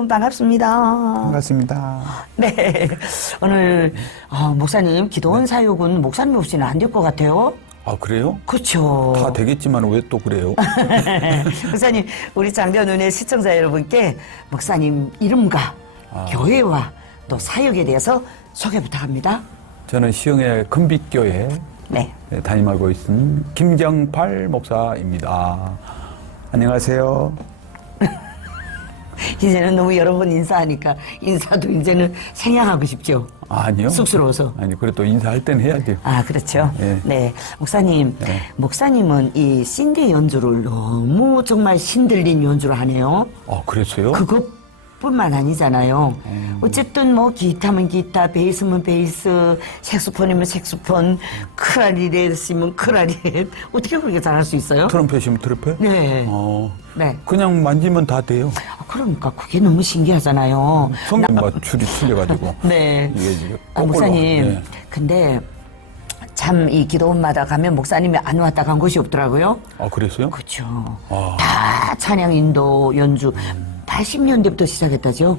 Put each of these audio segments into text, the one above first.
여러분 반갑습니다. 반갑습니다. 네. 오늘, 목사님, 기도원 사역은 목사님 없이는 안 될 것 같아요. 아, 그래요? 그렇죠. 다 되겠지만 왜 또 그래요? 목사님, 우리 장변은의 시청자 여러분께 목사님 이름과 교회와 또 사역에 대해서 소개 부탁합니다. 저는 시흥의 금빛교회 네. 담임하고 있는 김정팔 목사입니다. 안녕하세요. 이제는 너무 여러 번 인사하니까 인사도 이제는 생략하고 싶죠. 아니요. 쑥스러워서. 아니, 그래도 인사할 땐 해야죠. 아, 그렇죠. 네. 네. 목사님, 네. 목사님은 이 신대 연주를 너무 정말 신들린 연주를 하네요. 아, 그랬어요? 그것뿐만 아니잖아요. 어쨌든 뭐 기타면 기타, 베이스면 베이스, 색소폰이면 색소폰, 클라리넷이면 클라리넷. 어떻게 그렇게 잘할 수 있어요? 트럼펫이면 트럼펫? 네. 네. 그냥 만지면 다 돼요. 그러니까 그게 너무 신기하잖아요. 성경 줄이 틀려가지고. 네. 이게 지금 목사님, 네. 근데 참 이 기도원마다 가면 목사님이 안 왔다 간 곳이 없더라고요. 아, 그랬어요? 그렇죠. 아. 다 찬양 인도 연주 80년대부터 시작했다죠.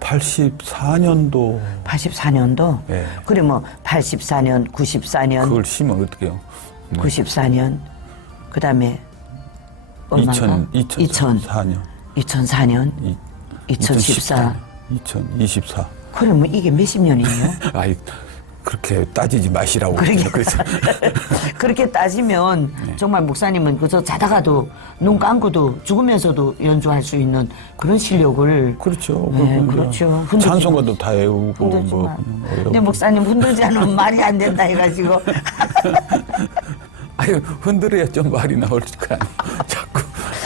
84년도 84년도. 네. 그래 뭐 84년, 94년, 그걸 심으면 어떻게 해요? 94년. 그다음에 얼마인가? 2004년. 2004년, 2014. 2024. 그러면 이게 몇십 년이에요? 아이, 그렇게 따지지 마시라고. 그래서. 그렇게 따지면 정말 목사님은 그저 자다가도 눈 감고도 죽으면서도 연주할 수 있는 그런 실력을. 그렇죠. 네, 그렇죠. 찬송가도 다 외우고 흔들지 뭐. 마. 근데 목사님 흔들지 않으면 말이 안 된다 해가지고. 아유, 흔들어야 좀 말이 나올 거 아니에요. 자꾸.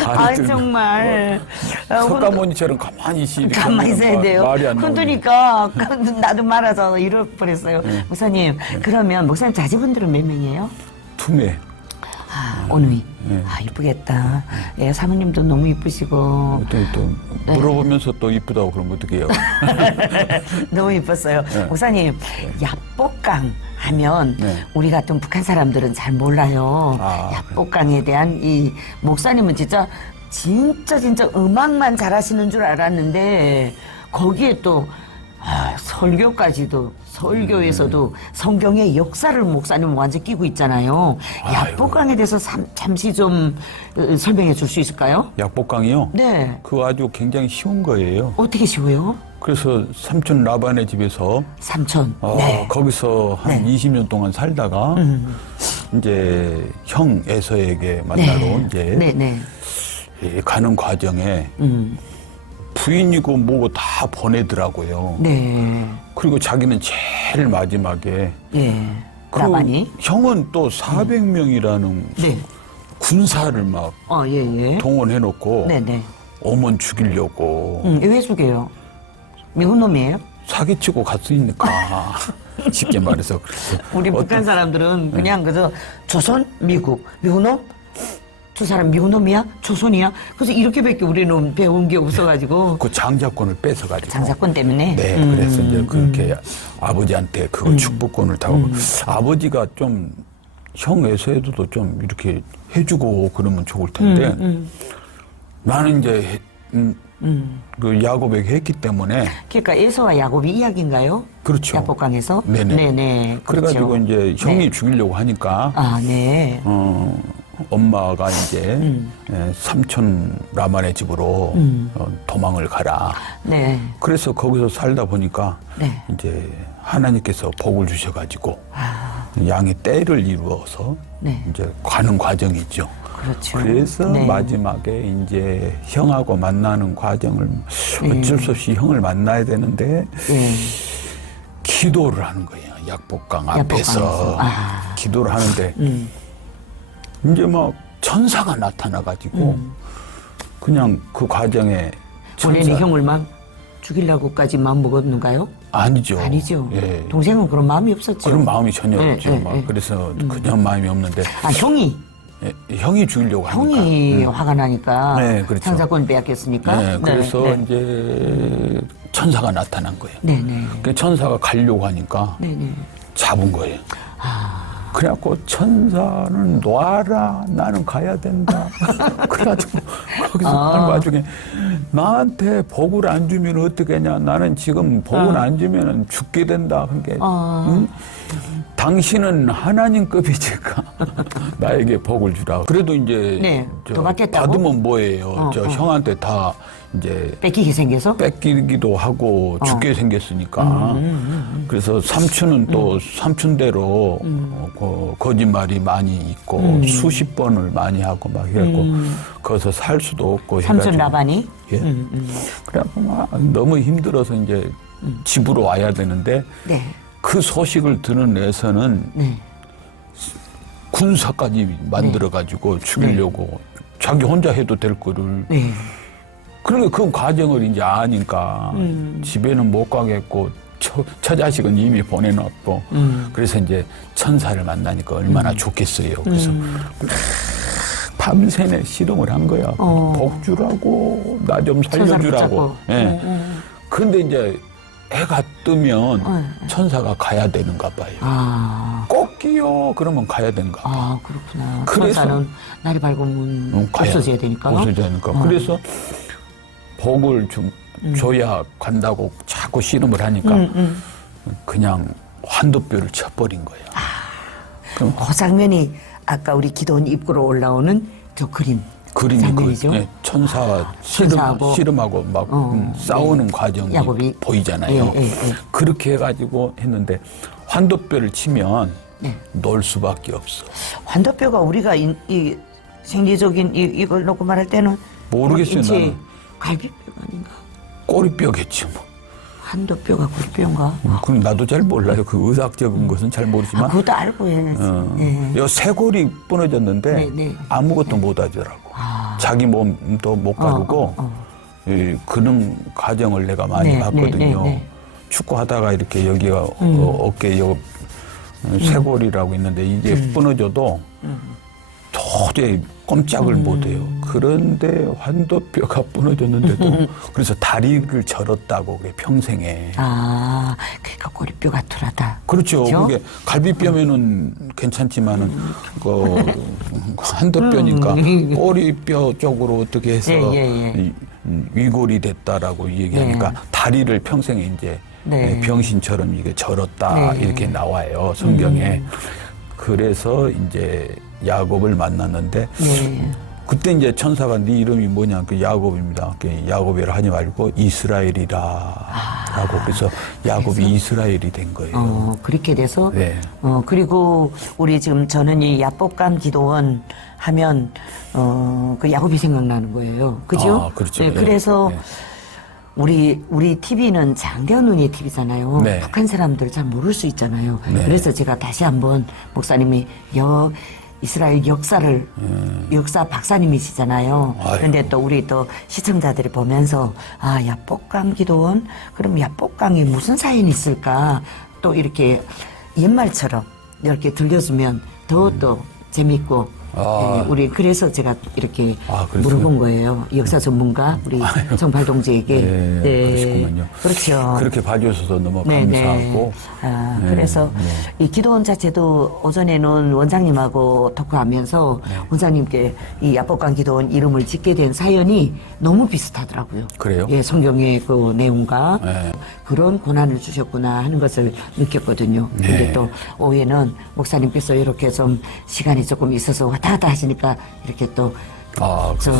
아이 정말. 석가모니처럼 가만히 이렇게 가만히 있어야 돼요. 말이 안 흔드니까 나도 말하자서 잃어버렸어요. 목사님, 그러면 목사님 자제분들은 몇 명이에요? 2명. 아, 오누이. 네. 아, 이쁘겠다. 예, 사모님도 너무 이쁘시고. 또 물어보면서 또 이쁘다고 그러면 어떻게 해요? 너무 이뻤어요. 네. 목사님, 약복강 하면 네. 우리 같은 북한 사람들은 잘 몰라요. 아, 약복강에 대한 이 목사님은 진짜 음악만 잘하시는 줄 알았는데 거기에 또 설교까지도 설교에서도 성경의 역사를 목사님은 완전 끼고 있잖아요. 약복강에 대해서 잠시 좀 설명해 줄 수 있을까요? 약복강이요? 네. 그거 아주 굉장히 쉬운 거예요. 어떻게 쉬워요? 그래서 삼촌 라반의 집에서 삼촌. 네. 거기서 한 네. 20년 동안 살다가 이제 형 에서에게 만나러 이제 네. 가는 과정에 부인이고 뭐고 다 보내더라고요. 네. 그리고 자기는 제일 마지막에 예. 그 라반이. 형은 또 400명이라는 네. 군사를 막 예. 동원해놓고 네네. 어머니 죽이려고 왜 죽여요? 미국 놈이에요? 사기치고 갔으니까 쉽게 말해서 그래서 우리 북한 사람들은 그냥 그저 조선, 미국 놈? 두 사람 미국 놈이야? 조선이야? 그래서 이렇게밖에 우리는 배운 게 없어가지고. 그 장자권을 뺏어가지고 장사권 때문에? 네, 그래서 이제 그렇게 아버지한테 그거 축복권을 타고 아버지가 좀 형에서도 좀 이렇게 해주고 그러면 좋을 텐데 나는 이제 그 야곱에게 했기 때문에 그러니까 에서와 야곱이 이야기인가요? 그렇죠. 약복강에서? 네네. 네네. 그래가지고 그렇죠. 이제 형이 네. 죽이려고 하니까 아, 네. 엄마가 이제 삼촌 라만의 집으로 도망을 가라. 네. 그래서 거기서 살다 보니까 네. 이제 하나님께서 복을 주셔가지고 양의 때를 이루어서 네. 이제 가는 과정이죠. 그렇죠. 그래서 네. 마지막에 이제 형하고 만나는 과정을 어쩔 수 없이 형을 만나야 되는데 예. 기도를 하는 거예요. 약복강 앞에서 약복강에서. 기도를 하는데 이제 막 천사가 나타나가지고 그냥 그 과정에 본인이 형을 막 죽이려고까지 마음 먹었는가요? 아니죠. 아니죠. 예. 동생은 그런 마음이 없었죠. 그런 마음이 전혀 예, 없죠. 예, 막 예. 그래서 그냥 마음이 없는데 아, 형이 형이 죽이려고 하니까. 형이 화가 나니까. 네, 그렇죠. 장사권 빼앗겼으니까. 네, 그래서 이제 천사가 나타난 거예요. 네네. 그 천사가 가려고 하니까 네네. 잡은 거예요. 그래갖고 천사는 놔라, 나는 가야 된다. 그래가지고 거기서 한 와중에 나한테 복을 안 주면 어떻게 하냐. 나는 지금 복을 안 주면 죽게 된다. 그러니까 응? 당신은 하나님급이니까 나에게 복을 주라. 그래도 이제 네, 더 받겠다고? 받으면 뭐예요? 저 형한테 다 이제 뺏기게 생겨서? 뺏기기도 하고 죽게 생겼으니까. 그래서 삼촌은 또 삼촌대로 거짓말이 많이 있고 수십 번을 많이 하고 막 해갖고 거기서 살 수도 없고 삼촌 해가지고. 라반이? 예. 그래갖고 막 너무 힘들어서 이제 집으로 와야 되는데 네. 그 소식을 들은 애서는 네. 군사까지 만들어가지고 죽이려고 자기 혼자 해도 될 거를. 네. 그러니까 그 과정을 이제 아니까 집에는 못 가겠고 처자식은 이미 보내놨고 그래서 이제 천사를 만나니까 얼마나 좋겠어요. 그래서 밤새내 실험을 한 거야. 복 주라고 나 좀 살려주라고. 예. 근데 이제 해가 뜨면 천사가 가야 되는가 봐요. 아. 꼭기요 그러면 가야 되는가 봐. 아, 그렇구나. 그래서 천사는 날이 밝으면 없어져야 되니까. 없어져야 되니까. 그래서 복을 좀 줘야 간다고 자꾸 씨름을 하니까 그냥 환도뼈를 쳐버린 거예요. 그럼 그 장면이 아까 우리 기도원 입구로 올라오는 저 그림이 장면이죠. 예, 천사 천사하고, 씨름하고 막 싸우는 과정이 야곱이. 보이잖아요. 예. 그렇게 해가지고 했는데 환도뼈를 치면 네. 놀 수밖에 없어. 환도뼈가 우리가 이 생리적인 이걸 놓고 말할 때는 모르겠어요, 인체 나는. 갈비뼈가 아닌가? 꼬리뼈겠지 뭐. 환도뼈가 굴뼈인가? 그럼 나도 잘 몰라요. 그 의학적인 것은 잘 모르지만. 그것도 알고 해야지. 네. 요 쇄골이 부러졌는데 네. 아무것도 못 하더라고. 자기 몸도 못 가르고 이 근육 과정을 내가 많이 네, 봤거든요. 네. 축구하다가 이렇게 여기가 어깨 요 쇄골이라고 있는데 이게 부러져도 도저히 꼼짝을 못해요. 그런데 환도뼈가 부러졌는데도 그래서 다리를 절었다고 그게 평생에. 아, 그러니까 꼬리뼈가 툴하다. 그렇죠. 그죠? 그게 갈비뼈면은 괜찮지만은 그 환도뼈니까 꼬리뼈 쪽으로 어떻게 해서 예. 위골이 됐다라고 얘기하니까 다리를 평생에 이제 네. 병신처럼 이게 절었다 네. 이렇게 나와요 성경에. 그래서 이제 야곱을 만났는데 네. 그때 이제 천사가 네 이름이 뭐냐 그 야곱입니다. 그 야곱이라 하지 말고 이스라엘이라라고 그래서 야곱이 이스라엘이 된 거예요. 그렇게 돼서 네. 그리고 우리 지금 저는 이 야복강 기도원 하면 그 야곱이 생각나는 거예요. 그죠? 아, 그렇죠. 네, 네. 그래서 네. 우리 TV는 장대현운의 TV잖아요. 네. 북한 사람들 잘 모를 수 있잖아요. 네. 그래서 제가 다시 한번 목사님이 이스라엘 역사를 역사 박사님이시잖아요. 아이고. 그런데 또 우리 또 시청자들이 보면서 야복강 기도원 그럼 야복강에 무슨 사연이 있을까 또 이렇게 옛말처럼 이렇게 들려주면 더 또 재밌고 우리 그래서 제가 이렇게 물어본 거예요. 역사 전문가 우리 정팔 동지에게. 네, 그러시구만요. 그렇죠. 그렇게 봐주셔서 너무 네, 감사하고. 네. 그래서 이 기도원 자체도 오전에는 원장님하고 토크하면서 원장님께 이 야복강 기도원 이름을 짓게 된 사연이 너무 비슷하더라고요. 그래요? 예, 성경의 그 내용과 네. 그런 고난을 주셨구나 하는 것을 느꼈거든요. 근데 또 오후에는 목사님께서 이렇게 좀 시간이 조금 있어서 왔다 갔다 하시니까 이렇게 또 그렇지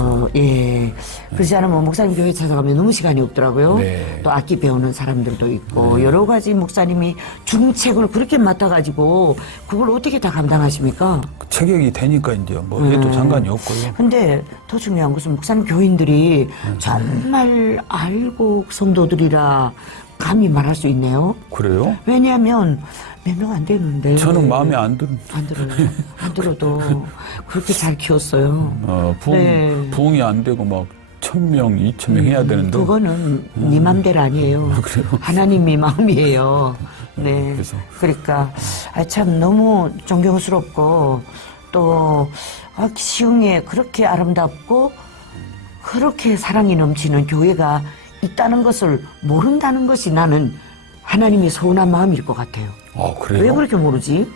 않으면 목사님 교회 찾아가면 너무 시간이 없더라고요. 네. 또 악기 배우는 사람들도 있고 여러 가지 목사님이 중책을 그렇게 맡아가지고 그걸 어떻게 다 감당하십니까? 체격이 되니까 이제 뭐 해도 상관이 없고요. 근데 더 중요한 것은 목사님 교인들이 정말 알고 성도들이라 감히 말할 수 있네요. 그래요? 왜냐하면 몇 명 안 되는데. 저는 마음에 안 들어요. 안 들어도 그렇게 잘 키웠어요. 부흥이 안 되고 막 1,000명, 2,000명 해야 되는데. 그거는 네 맘대로 아니에요. 그래요? 하나님이 마음이에요. 네. 그래서. 그러니까 참 너무 존경스럽고 또 시흥에 그렇게 아름답고 그렇게 사랑이 넘치는 교회가 있다는 것을 모른다는 것이 나는 하나님의 서운한 마음일 것 같아요. 그래요? 왜 그렇게 모르지?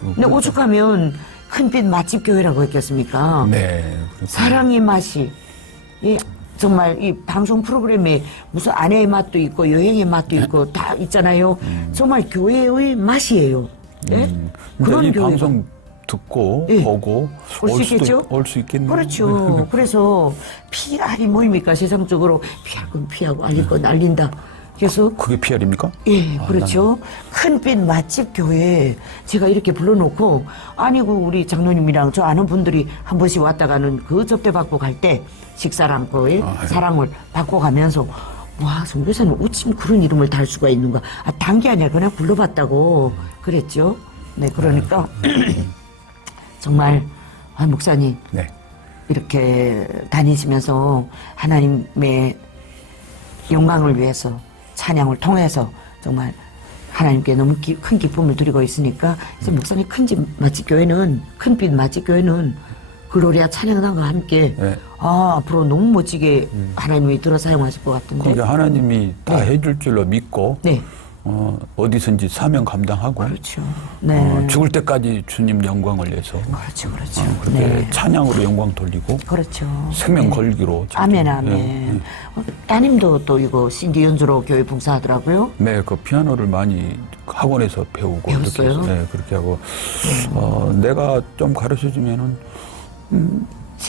근데 오죽하면 큰빛 맛집 교회라고 했겠습니까? 네. 사랑의 맛이 정말 이 방송 프로그램에 무슨 아내의 맛도 있고 여행의 맛도 있고 다 있잖아요. 정말 교회의 맛이에요. 예? 그런 이 교회가. 방송 듣고 예. 보고 올 수 있겠죠? 올 수 있겠네요. 그렇죠. 그래서 PR이 뭐입니까? 세상적으로 피할 건 피하고 알릴 건 알린다. 그래서 그게 PR입니까? 예, 그렇죠. 큰빛 맛집 교회에 제가 이렇게 불러놓고, 아니고 우리 장로님이랑 저 아는 분들이 한 번씩 왔다 가는 그 접대 받고 갈 때 식사랑과의 사랑을 받고 가면서, 와, 선교사는 어쩜 그런 이름을 달 수가 있는가. 아, 단 게 아니라 그냥 불러봤다고 그랬죠. 네, 그러니까 정말, 아, 목사님. 네. 이렇게 다니시면서 하나님의 영광을 위해서 찬양을 통해서 정말 하나님께 너무 큰 기쁨을 드리고 있으니까 그래서 목사님 큰집 맛집 교회는 큰빛 맛집 교회는 글로리아 찬양단과 함께 네. 앞으로 너무 멋지게 하나님이 들어 사용하실 것 같은데. 그러니까 하나님이 다 네. 해줄 줄로 믿고 네. 어디선지 사명 감당하고 그렇죠. 네. 죽을 때까지 주님 영광을 위해서 그렇죠. 그렇죠. 그렇게 네. 찬양으로 영광 돌리고 그렇죠. 생명 네. 걸기로 아멘, 아멘. 네. 따님도 또 이거 신디 연주로 교회 봉사하더라고요. 네, 그 피아노를 많이 학원에서 배우고 배웠어요? 그렇게, 네, 그렇게 하고 내가 좀 가르쳐 주면은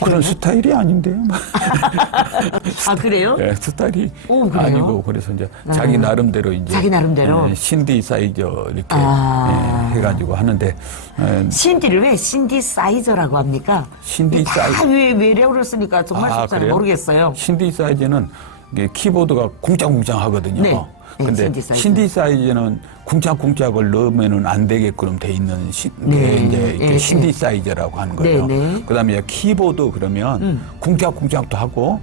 그런 스타일이 아닌데요. 아, 그래요? 네, 스타일이 오, 그래요? 아니고 그래서 이제 자기 나름대로 이제 자기 나름대로? 신디사이저 이렇게 해가지고 하는데 신디를 왜 신디사이저라고 합니까? 신디사이저. 다 왜 외래어를 쓰니까 정말 속상해 그래요? 모르겠어요. 신디사이저는 이게 키보드가 궁짝궁짝하거든요. 네. 네, 근데 신디사이저. 신디사이저는 궁짝궁짝을 넣으면은 안 되게끔 돼 있는 게 네. 이제 이렇게 네, 신디사이저라고 하는 거예요. 네, 네. 그다음에 키보드 그러면 궁짝궁짝도 하고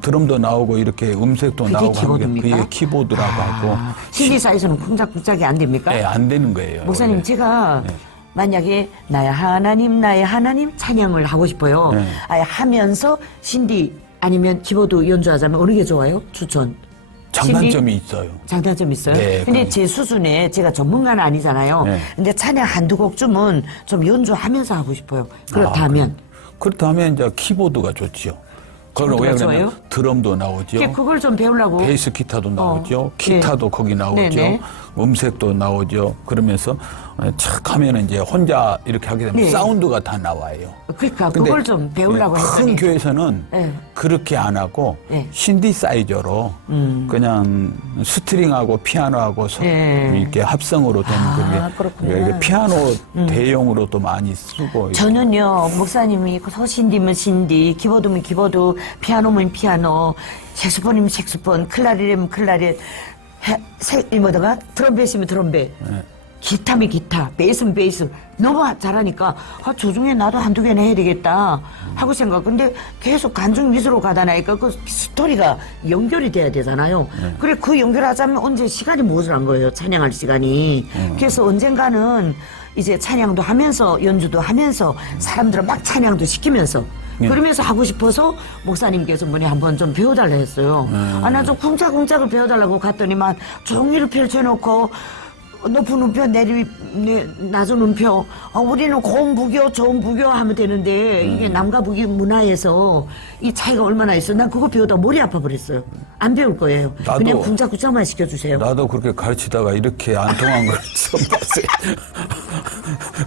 드럼도 나오고 이렇게 음색도 그게 나오고 하는 키보드입니까? 게 그게 키보드라고 하고 신디사이저는 쿵짝쿵짝이 안 됩니까? 네, 안 되는 거예요. 목사님, 원래. 제가 만약에 나의 하나님 찬양을 하고 싶어요. 네. 아예 하면서 신디 아니면 키보드 연주하자면 어느 게 좋아요? 추천. 장단점이 있어요. 장단점 있어요? 네, 근데 그럼. 제 수준에 제가 전문가는 아니잖아요. 네. 근데 찬양 한두 곡쯤은 좀 연주하면서 하고 싶어요. 그렇다면. 그렇다면 이제 키보드가 좋지요. 그걸 키보드가 왜 그러냐면 좋아요? 드럼도 나오죠. 그걸 좀 배우려고. 베이스 기타도 나오죠. 네. 기타도 거기 나오죠. 네네. 음색도 나오죠. 그러면서 착 하면 이제 혼자 이렇게 하게 되면 네. 사운드가 다 나와요. 그러니까 근데 그걸 좀 배우려고 큰 했더니. 교회에서는 네. 그렇게 안 하고 네. 신디사이저로 그냥 스트링하고 피아노하고 네. 이렇게 합성으로 된 그렇구나. 이게 피아노 대용으로도 많이 쓰고 저는요, 목사님이 신디면 신디, 키보드면 키보드, 피아노면 피아노, 색소폰이면 색소폰, 클라리넷이면 클라리넷, 뭐다가 트럼펫이면 트럼펫, 기타면 기타, 베이스면 베이스. 너무 잘하니까, 저 중에 나도 한두 개는 해야 되겠다 하고 생각. 근데 계속 간중 미술로 가다 나니까 그 스토리가 연결이 돼야 되잖아요. 그래, 그 연결하자면 언제 시간이 모자란 거예요. 찬양할 시간이. 그래서 언젠가는 이제 찬양도 하면서 연주도 하면서 사람들을 막 찬양도 시키면서 그러면서 하고 싶어서 목사님께서 뭐니 한번 좀 배워달라 했어요. 나 좀 쿵짝쿵짝을 배워달라고 갔더니만 종이를 펼쳐놓고 높은 음표, 낮은 음표. 우리는 고음 부교, 저음 부교 하면 되는데 이게 남과 북이 문화에서 이 차이가 얼마나 있어. 난 그거 배우다 머리 아파 버렸어요. 안 배울 거예요. 나도- 그냥 쿵짝쿵짝만 시켜주세요. 나도 그렇게 가르치다가 이렇게 안 통한 걸 처음 봤어요.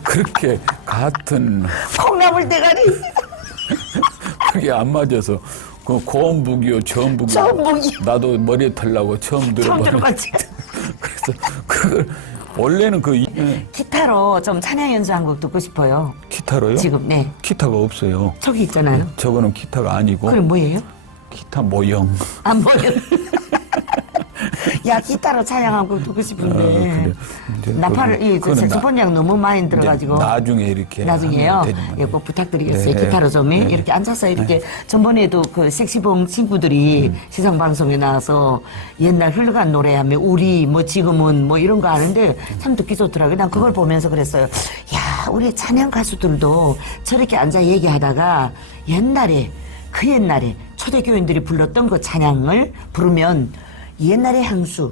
그렇게 같은 콩나물 대가리. 그게 안 맞아서 그 고음부기요, 저음부기요. 저음부기요. 나도 머리에 털라고 처음 처음 들어보는. 들어봤지. 그래서 그걸 원래는 기타로 좀 찬양 연주 한 곡 듣고 싶어요. 기타로요? 지금, 네. 기타가 없어요. 저기 있잖아요. 저거는 기타가 아니고 그럼 뭐예요? 기타 모형. 안 보여. 야, 기타로 찬양 한 곡 듣고 싶은데. 그래. 이제 나팔을, 그거는 색소폰 양 너무 많이 들어가지고. 이제 나중에 이렇게 나중에요. 하면 되는 예, 거예요. 꼭 부탁드리겠어요. 네. 기타로 좀 네. 이렇게 앉아서 이렇게 전번에도 그 섹시봉 친구들이 시상 방송에 나와서 옛날 흘러간 노래하면 우리 뭐 지금은 뭐 이런 거 하는데 참 듣기 좋더라고요. 난 그걸 보면서 그랬어요. 야, 우리 찬양 가수들도 저렇게 앉아 얘기하다가 옛날에 그 옛날에 초대교인들이 불렀던 그 찬양을 부르면 옛날의 향수,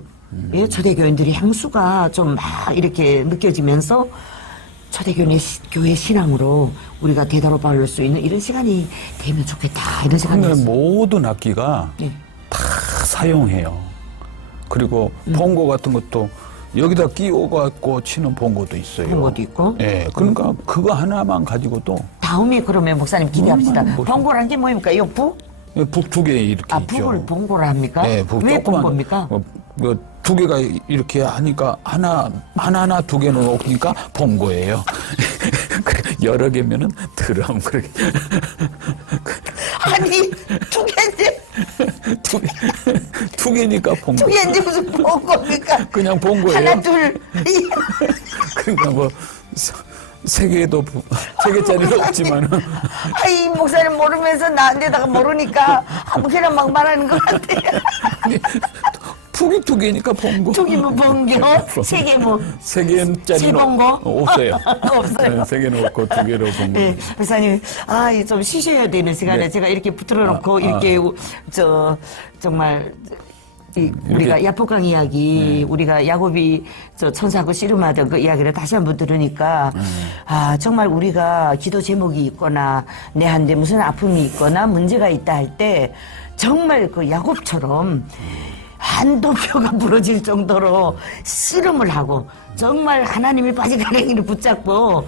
예, 초대교인들이 향수가 좀 막 이렇게 느껴지면서 초대교회 교회 신앙으로 우리가 되돌아 받을 수 있는 이런 시간이 되면 좋겠다 이런 생각이 그러면 들었어요. 모든 악기가 예. 다 사용해요. 그리고 봉고 같은 것도 여기다 끼워갖고 치는 봉고도 있어요. 봉고도 있고. 예, 그러니까 그거 하나만 가지고도 다음에 그러면 목사님 기대합시다. 뭐, 봉고란 게 뭡니까? 이거 북? 북 두 개 이렇게 아, 있죠. 북을 봉고라 합니까? 네, 북 왜 조그만 봉고입니까? 두 개가 이렇게 하니까 하나 두 개는 없으니까 봉고예요. 여러 개면은 드럼 그렇게 아니 두 개인데 두 개니까 봉고. 두 개인데 무슨 봉고입니까? 그냥 봉고예요. 하나 둘. 그러니까 뭐 세 개도 세 개짜리는 없지만은 아이 목사님 모르면서 나한테다가 모르니까 아무렇게나 막 말하는 것 같아요. 북이 두 개니까 봉고. 두 개면 봉교, 세 개 뭐. 세 개짜리는 세 봉고? 없어요. 없어요. 네, 세 개는 없고 두 개로 봉고. 네, 목사님, 좀 쉬셔야 되는 시간에 네. 제가 이렇게 붙들어 놓고 이렇게 정말 우리가 야복강 이야기, 우리가 야곱이 천사하고 씨름하던 그 이야기를 다시 한번 들으니까 정말 우리가 기도 제목이 있거나 내한테 무슨 아픔이 있거나 문제가 있다 할 때 정말 그 야곱처럼 한도표가 부러질 정도로 씨름을 하고 정말 하나님이 빠지가랭이를 붙잡고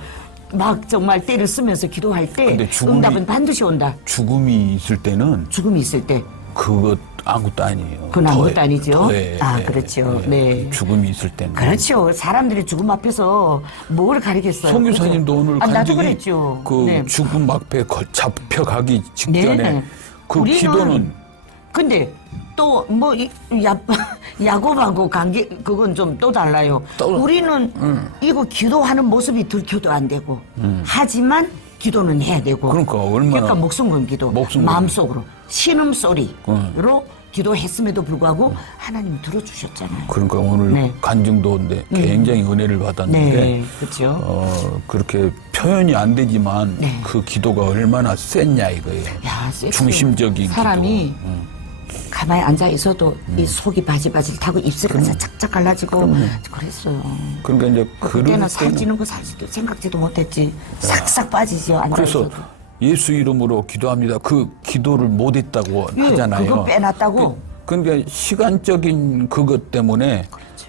막 정말 때를 쓰면서 기도할 때 근데 응답은 반드시 온다. 죽음이 있을 때는 죽음이 있을 때. 그것 아무것도 아니에요. 그건 아무것도 아니죠. 더해. 그렇죠. 네. 죽음이 있을 때는. 그렇죠. 사람들이 죽음 앞에서 뭘 가리겠어요. 송 교사님도 오늘 나도 간증이 그랬죠. 그 네. 죽음 막패 잡혀가기 직전에 네. 그 우리는 기도는 근데 또 뭐 야곱하고 관계 그건 좀 또 달라요. 우리는 이거 기도하는 모습이 들켜도 안 되고 하지만 기도는 해야 되고. 그러니까 얼마나 목숨 건 기도, 목숨 마음속으로 신음 소리로 기도했음에도 불구하고 하나님 들어주셨잖아요. 그러니까 오늘 네. 간증도 굉장히 은혜를 받았는데 네, 그렇죠. 그렇게 표현이 안 되지만 네. 그 기도가 얼마나 셌냐 이거예요. 야, 쎄쎄. 중심적인 사람이 기도. 가만히 앉아 있어도 이 속이 바질바질 타고 입술이 착착 갈라지고 그랬어요. 그러니까 이제 그때는 그럴 살찌는 거 살지도 생각지도 못했지. 싹싹 빠지죠. 앉아 그래서 있어도. 예수 이름으로 기도합니다. 그 기도를 못했다고 예, 하잖아요. 그거 빼놨다고. 그러니까 시간적인 그것 때문에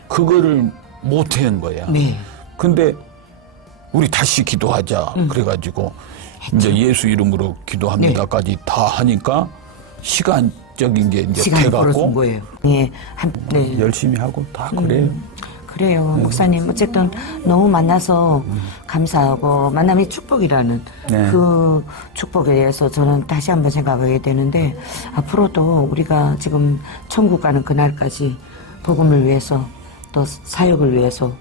그거를 못한 거야. 네. 근데 우리 다시 기도하자. 그래가지고 이제 예수 이름으로 기도합니다까지 다 하니까 시간적인 게 이제 시간이 벌어진 돼갖고 거예요. 예, 네. 열심히 하고 다 그래요. 그래요. 목사님, 어쨌든 너무 만나서 감사하고 만남이 축복이라는 네. 그 축복에 대해서 저는 다시 한번 생각하게 되는데 앞으로도 우리가 지금 천국 가는 그날까지 복음을 위해서 또 사역을 위해서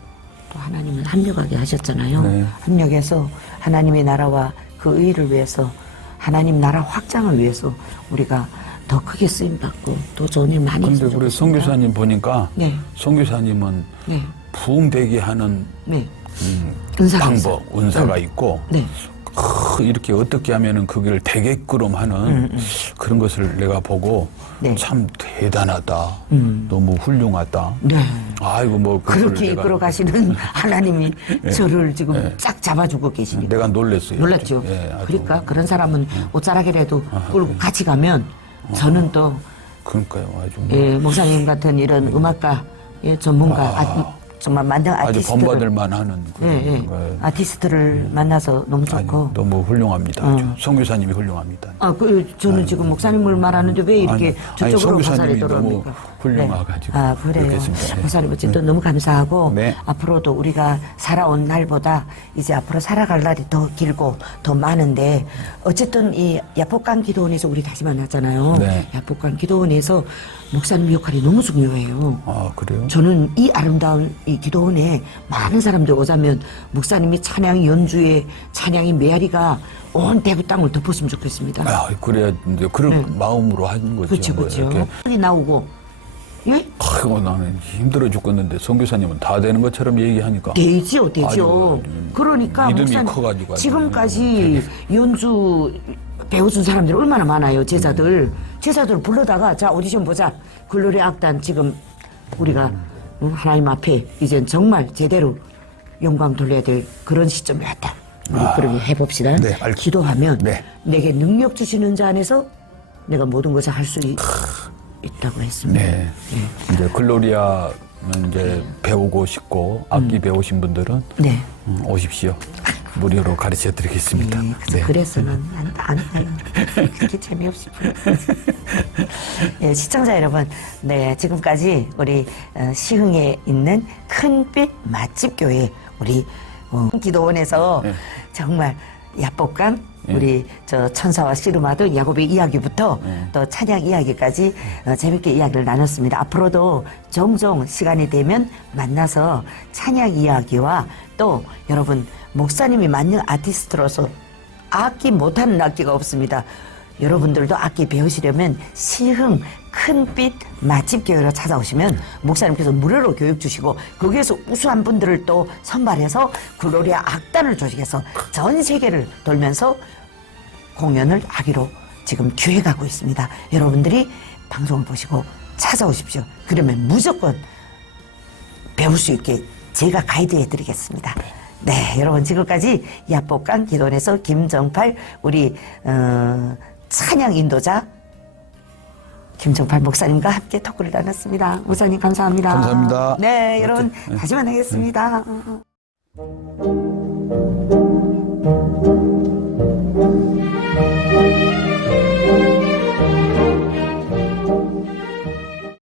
또 하나님은 합력하게 하셨잖아요. 네. 합력해서 하나님의 나라와 그 의를 위해서 하나님 나라 확장을 위해서 우리가 더 크게 쓰임받고 또 좋은 일 많이 근데 있었으면 우리 송 좋겠습니다. 교사님 보니까 네. 송 교사님은 네. 부흥되게 하는 네. 은사가 방법, 있어요. 은사가 있고 네. 이렇게 어떻게 하면은 그걸 되게끔 하는 그런 것을 내가 보고 네. 참 대단하다, 너무 훌륭하다. 네. 아이고 뭐 그걸 그렇게 내가, 이끌어 가시는 하나님이 저를 지금 쫙 잡아주고 계시니까. 내가 놀랐어요. 놀랐죠. 예, 아주. 그러니까 그런 사람은 옷자락이라도 끌고 같이 가면 저는 또 그러니까요, 아주 뭐 예, 목사님 같은 이런 음악가 예, 전문가 정말 만능 아주 아티스트를 본받을 만하는 그런 예, 예. 거예요. 아티스트를 만나서 너무 아니, 좋고. 너무 훌륭합니다. 아주. 송 교사님이 훌륭합니다. 저는 지금 목사님을 말하는데 왜 이렇게 아니, 저쪽으로 송 화살이 교사님이 너무 돌아옵니까? 훌륭해가지고 네. 그래요. 그렇겠습니다. 네. 목사님 어쨌든 너무 감사하고 네. 앞으로도 우리가 살아온 날보다 이제 앞으로 살아갈 날이 더 길고 더 많은데 어쨌든 이 야복강 기도원에서 우리 다시 만났잖아요. 네. 야복강 기도원에서 목사님 역할이 너무 중요해요. 아 그래요? 저는 이 아름다운 이 기도원에 많은 사람들 오자면 목사님이 찬양 연주에 찬양의 메아리가 온 대구 땅을 덮었으면 좋겠습니다. 아 그래야 이제 그런 마음으로 하는 거죠. 그렇죠, 뭐 그렇죠. 이렇게. 여기 나오고 예? 아이고 나는 힘들어 죽겠는데 송 교사님은 다 되는 것처럼 얘기하니까 되죠. 아주 그러니까 믿음이 목사님 커가지고 아주 지금까지 연주 배워준 사람들이 얼마나 많아요. 제자들 불러다가 자 오디션 보자. 글로리 악단 지금 우리가 하나님 앞에 이젠 정말 제대로 영광 돌려야 될 그런 시점이 왔다. 우리 그러면 해봅시다. 네, 기도하면 네. 내게 능력 주시는 자 안에서 내가 모든 것을 할 수 있다고 했습니다. 네. 이제 글로리아는 이제 배우고 싶고 악기 배우신 분들은 네. 오십시오. 무료로 가르쳐 드리겠습니다. 네, 그래서는 안 해요. 그렇게 재미없이 예, 시청자 여러분, 네, 지금까지 우리 시흥에 있는 큰빛 맛집 교회 우리 기도원에서 네. 정말 야복강 우리 저 천사와 씨르마드 야곱의 이야기부터 또 찬양 이야기까지 재밌게 이야기를 나눴습니다. 앞으로도 종종 시간이 되면 만나서 찬양 이야기와 또 여러분 목사님이 만능 아티스트로서 악기 못하는 악기가 없습니다. 여러분들도 악기 배우시려면 시흥 큰빛 맛집 교회로 찾아오시면 목사님께서 무료로 교육 주시고 거기에서 우수한 분들을 또 선발해서 글로리아 악단을 조직해서 전 세계를 돌면서 공연을 하기로 지금 기획하고 있습니다. 여러분들이 방송을 보시고 찾아오십시오. 그러면 무조건 배울 수 있게 제가 가이드해 드리겠습니다. 네, 여러분 지금까지 야복강 기도원에서 김정팔 우리 찬양 인도자 김정팔 목사님과 함께 토크를 나눴습니다. 목사님 감사합니다. 감사합니다. 네, 여러분 다시 만나겠습니다.